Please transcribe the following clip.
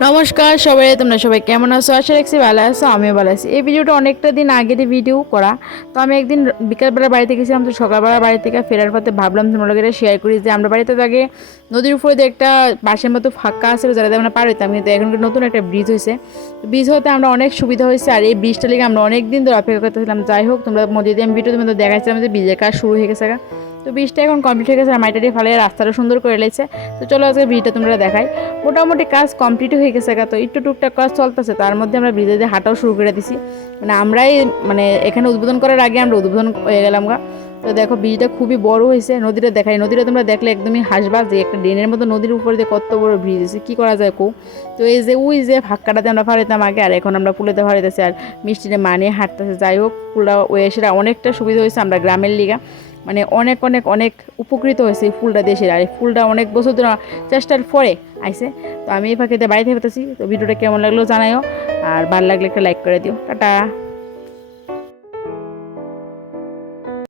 নমস্কার সবাই, তোমরা সবাই কেমন আছো? আশা রাখছি ভালো আছো, আমিও ভালো আছি। এই ভিডিওটা অনেকটা দিন আগের ভিডিও করা। তো আমি একদিন বিকালবেলা বাড়িতে গেছিলাম, তো সকালবেলা বাড়ি থেকে ফেরার পথে ভাবলাম তোমাদের এটা শেয়ার করি যে আমরা বাড়িতে তো আগে নদীর উপরে দিয়ে একটা বাঁশের মতো ফাঁকা আছে, যারা আমরা পার হইতাম, কিন্তু এখন নতুন একটা ব্রিজ হয়েছে। তো ব্রিজ হতে আমরা অনেক সুবিধা হয়েছে, আর এই ব্রিজটা লেগে আমরা অনেক দিন ধরে অপেক্ষা করতেছিলাম। যাই হোক, তোমরা যদি আমি ভিডিও তোমাদের দেখাচ্ছিলাম যে ব্রিজের কাজ শুরু হয়ে গেছে। তো ব্রিজটা এখন কমপ্লিট হয়ে গেছে, আর মাইটা দিয়ে ফেলে রাস্তাটা সুন্দর করে লেগেছে। তো চলো আজকে ব্রিজটা তোমরা দেখাই। মোটামুটি কাজ কমপ্লিট হয়ে গেছে, তো একটু টুকটাক কাজ চলতেছে। তার মধ্যে আমরা ব্রিজে দিয়ে হাঁটাও শুরু করে দিছি। মানে এখানে উদ্বোধন করার আগে আমরা উদ্বোধন হয়ে গেলাম গা। তো দেখো ব্রিজটা খুবই বড় হয়েছে। নদীটা দেখাই, নদীটা তোমরা দেখলে একদমই হাসবা যে একটা ড্রেনের মতো নদীর উপরে দিয়ে কত বড় ব্রিজ আছে, কী করা যায় কো। তো এই যে ওই যে ফাঁক্কাটাতে আমরা ফাড়াইতাম আগে, আর এখন আমরা পুলেতে ফাড়াইতেছি, আর মিষ্টিতে মানিয়ে হাঁটতেছে। যাই হোক, ফুলটা ওই সেটা অনেকটা সুবিধা হয়েছে আমরা গ্রামের লিগা, মানে অনেক অনেক অনেক উপকৃত হয়েছে এই ফুলটা দেশের। আর এই ফুলটা অনেক বছর ধরে চেষ্টার পরে আইছে। তো আমি এই ফাঁকিতে বাড়িতে পেতেছি। তো ভিডিওটা কেমন লাগলো জানাইও, আর ভালো লাগলে একটা লাইক করে দিও। টাটা।